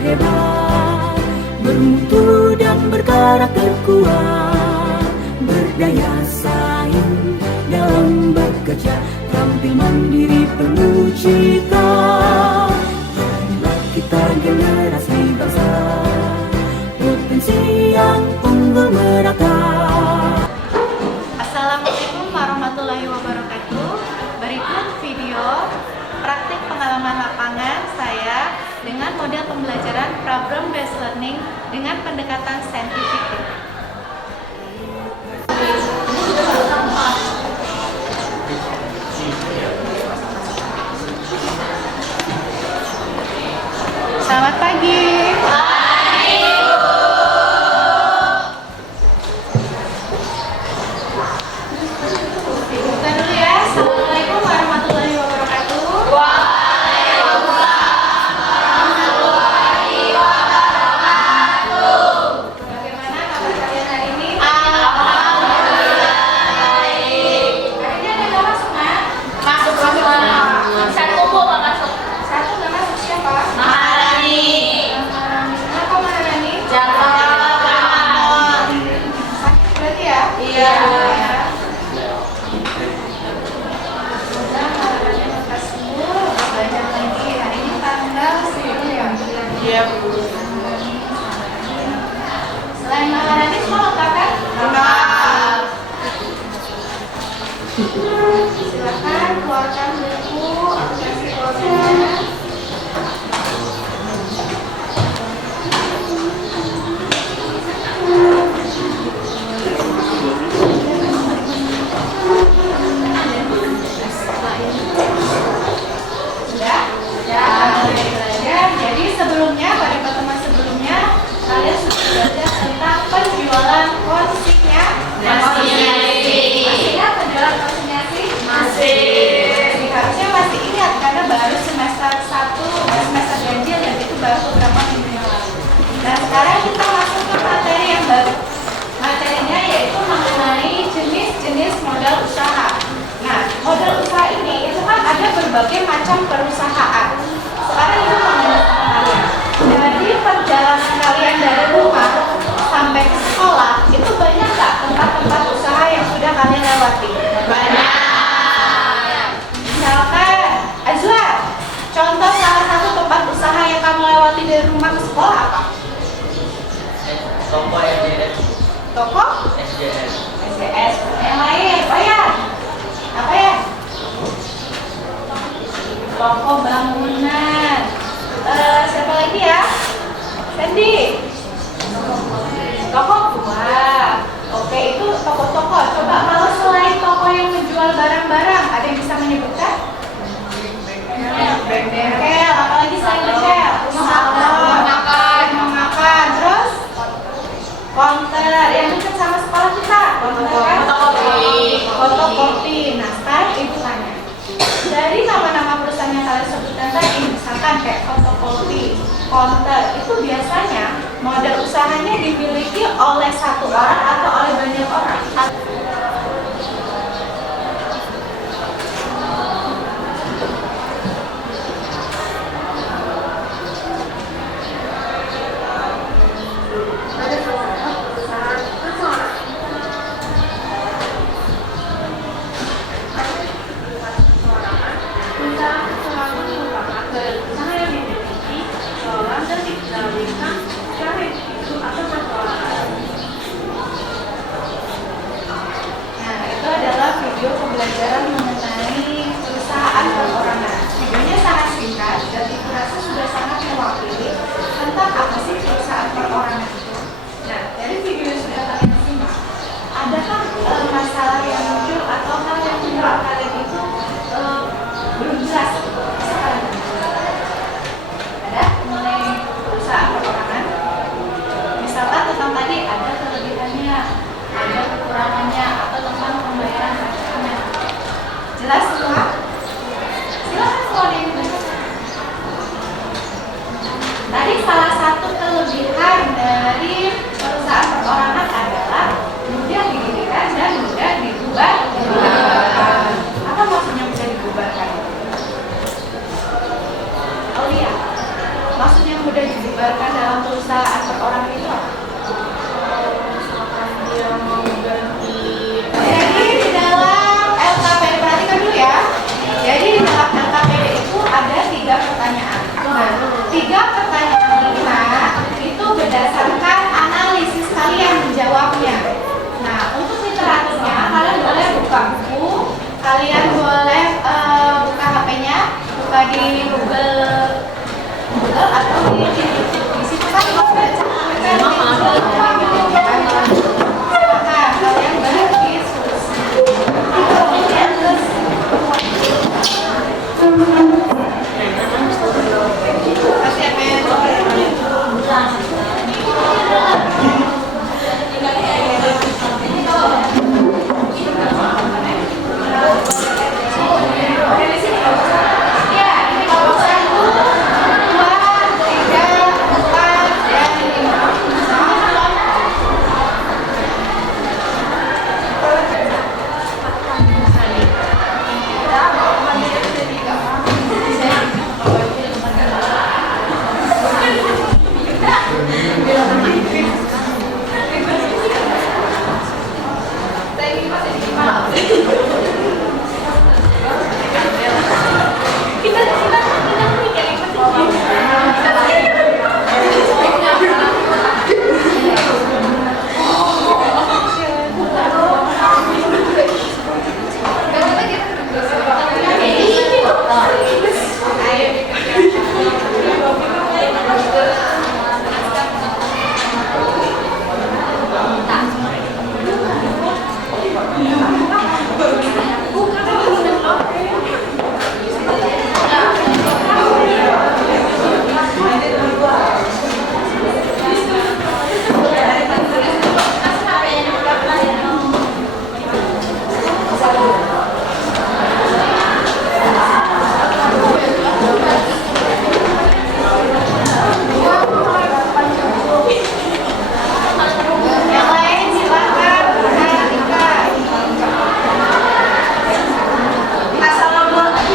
hebat, bermutu dan berkarakter kuat, berdaya saing dalam bekerja, tampil mandiri penuh cita. Marilah kita generasi bangsa, potensi yang unggul merata. Assalamualaikum warahmatullahi wabarakatuh. Berikut video praktik pengalaman lapangan saya dengan model pembelajaran problem based learning dengan pendekatan saintifik. Selamat pagi. Buka dulu ya. Assalamualaikum warahmatullahi wabarakatuh. Bagaimana kabar kalian hari ini? Hari ini ada yang masuk, Mak? Masuk. Satu Bu nggak masuk. Satu nggak masuk, siapa? Maharani. Kenapa Maharani? Jakarta. Sakit berarti ya? Iya. Semoga Maharani lekas sembuh, belajar lagi. Hari ini tanggal 10 ya? Iya Bu. Selain Maharani semua lengkap kan? Lengkap. Silakan keluarkan buku aplikasi keluarga. Sudah? Belajar. Jadi sebelumnya, pada pertemuan sebelumnya kalian sudah belajar tentang penjualan konsinya. Masih ingat penjualan konsinyasi? Masih. Harusnya masih ingat karena baru semester 1, semester ganjil dan itu baru beberapa minggu yang lalu. Nah sekarang kita masuk ke materi yang baru. Materinya yaitu mengenai jenis-jenis modal usaha. Nah modal usaha ini itu kan ada berbagai macam perusahaan. Sekarang itu mengenai kalian. Dari perjalanan kalian dari rumah sampai ke sekolah itu banyak nggak tempat-tempat usaha yang sudah kalian lewati? Banyak. Misalkan, Azwa, contoh salah satu tempat usaha yang kamu lewati dari rumah ke sekolah apa? Toko SDN. Toko? SDN. SDS. Yang lain, apa ya? Apa ya? Toko bangunan. Siapa lagi ya? Sandy. Toko buah. Oke, itu toko-toko. Coba kalau selain toko yang menjual barang-barang, ada yang bisa menyebutkan? Bengkel, apalagi selain bengkel? Rumah makan, terus counter yang dekat sama sekolah kita, fotokopi. Nah, sekarang ibu tanya, dari nama-nama perusahaan yang kalian sebutkan tadi, misalkan kayak fotokopi, counter, itu biasanya modal usahanya dimiliki oleh satu orang atau oleh banyak orang? Nah, itu adalah video pembelajaran mengenai perusahaan perorangan. Videonya sangat singkat dan Ibu rasa sudah sangat mewakili tentang apa sih perusahaan perorangan itu. Nah, dari video yang sudah kalian simak, adakah masalah yang muncul atau hal yang menurut kalian itu belum jelas? Sekarang ada mengenai perusahaan perorangan. Misalkan tentang tadi ada kelebihannya, ada kekurangannya, atau tentang pembayaran pajaknya. Jelas semua? Silakan keluar yang dibacakan. Tadi salah satu kelebihan dari perusahaan perorangan adalah mudah didirikan dan mudah dibubarkan. Apa maksudnya mudah dibubarkan? Oh iya, maksudnya mudah dibubarkan di Google atau di situ kan baca. Nah, kalian bagi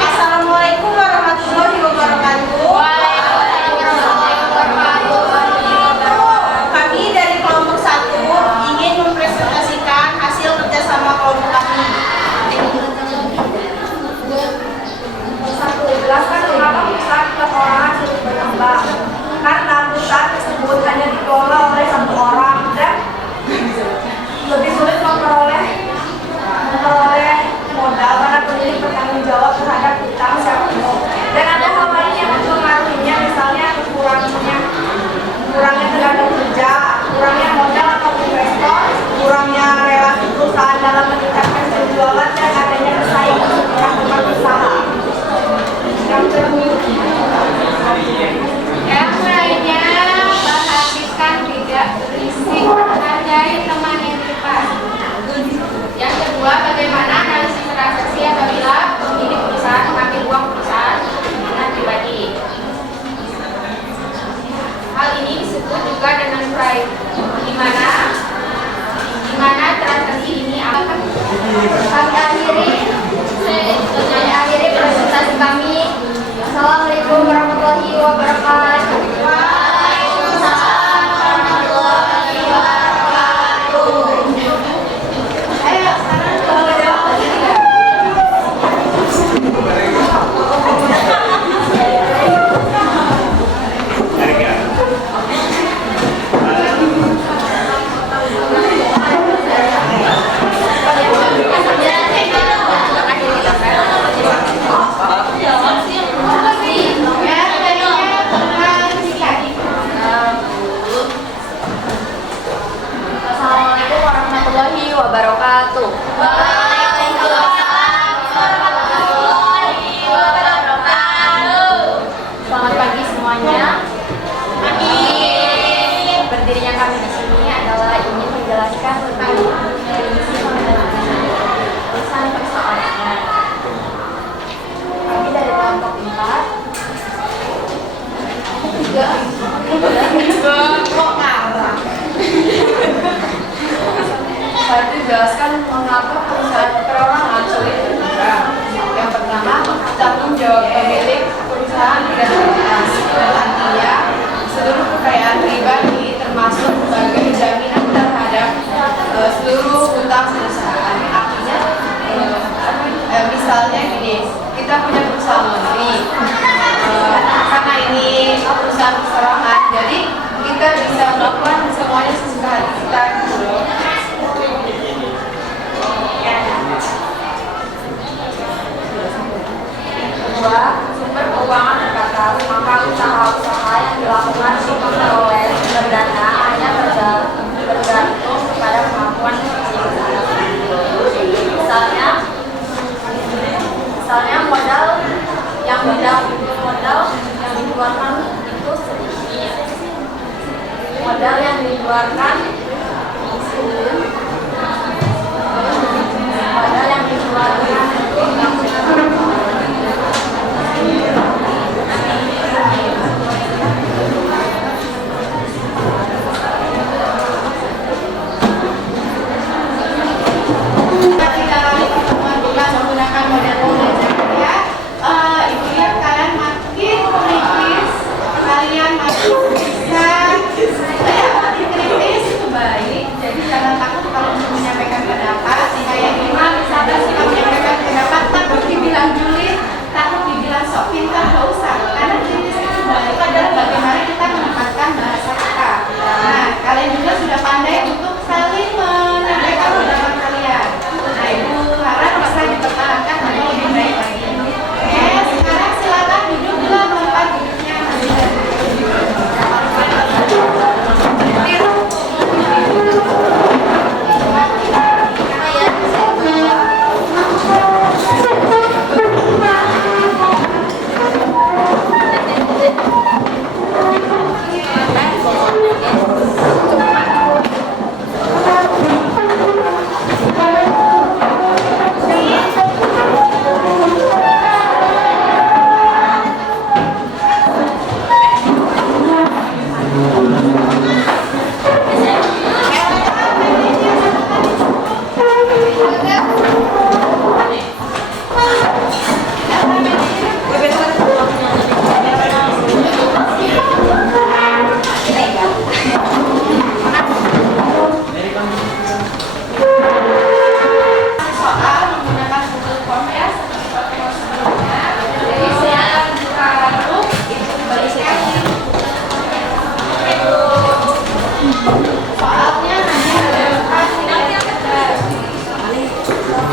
Assalamualaikum warahmatullahi wabarakatuh. Kami dari kelompok 1 ingin mempresentasikan hasil kerjasama kelompok kami. Jelaskan mengapa perusahaan perorangan sulit berkembang. Karena perusahaan tersebut hanya dikelola oleh satu orang dan lebih sulit memperoleh modal karena pemilik bertanggung jawab terhadap utang siapa. Dan ada hal lain yang mempengaruhinya, misalnya kurangnya tenaga kerja, kurangnya modal atau investor, kurangnya relasi perusahaan dalam meningkatkan penjualan dan adanya persaingan antar usaha. Yang lainnya, perhatikan tidak berisik, hargai teman yang tepat. Yang kedua, bagaimana analisis transaksi apabila pemilik perusahaan mengambil uang perusahaan dengan pribadi. Hal ini disebut juga dengan fraud, di mana transaksi ini akan kami akhiri presentasi kami. Assalamualaikum warahmatullahi wabarakatuh. Waalaikumsalam warahmatullahi wabarakatuh. Ayo sekarang Assalamualaikum warahmatullahi wabarakatuh. Selamat pagi semuanya. Berdirinya kami di sini adalah ingin menjelaskan tentang prinsip perusahaan persoalannya. Kami dari kelompok 4. Kok ngarang? Saya jelaskan mengapa perusahaan perorangan sulit berkembang. Yang pertama, tanggung jawab pemilik perusahaan tidak terbatas. Artinya, seluruh kekayaan pribadi termasuk sebagai jaminan terhadap seluruh utang perusahaan. Artinya, misalnya gini, kita punya perusahaan laundry. Karena ini perusahaan perorangan, jadi kita bisa melakukan semuanya sesuka hati kita. Kedua, sumber keuangan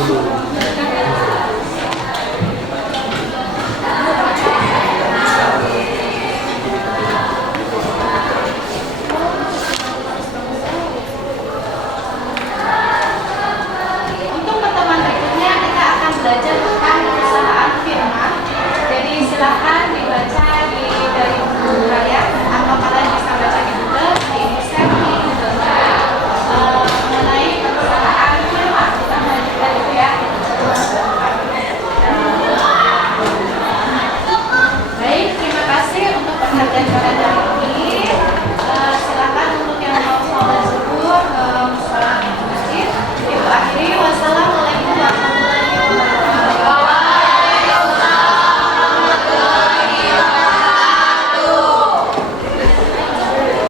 dulu.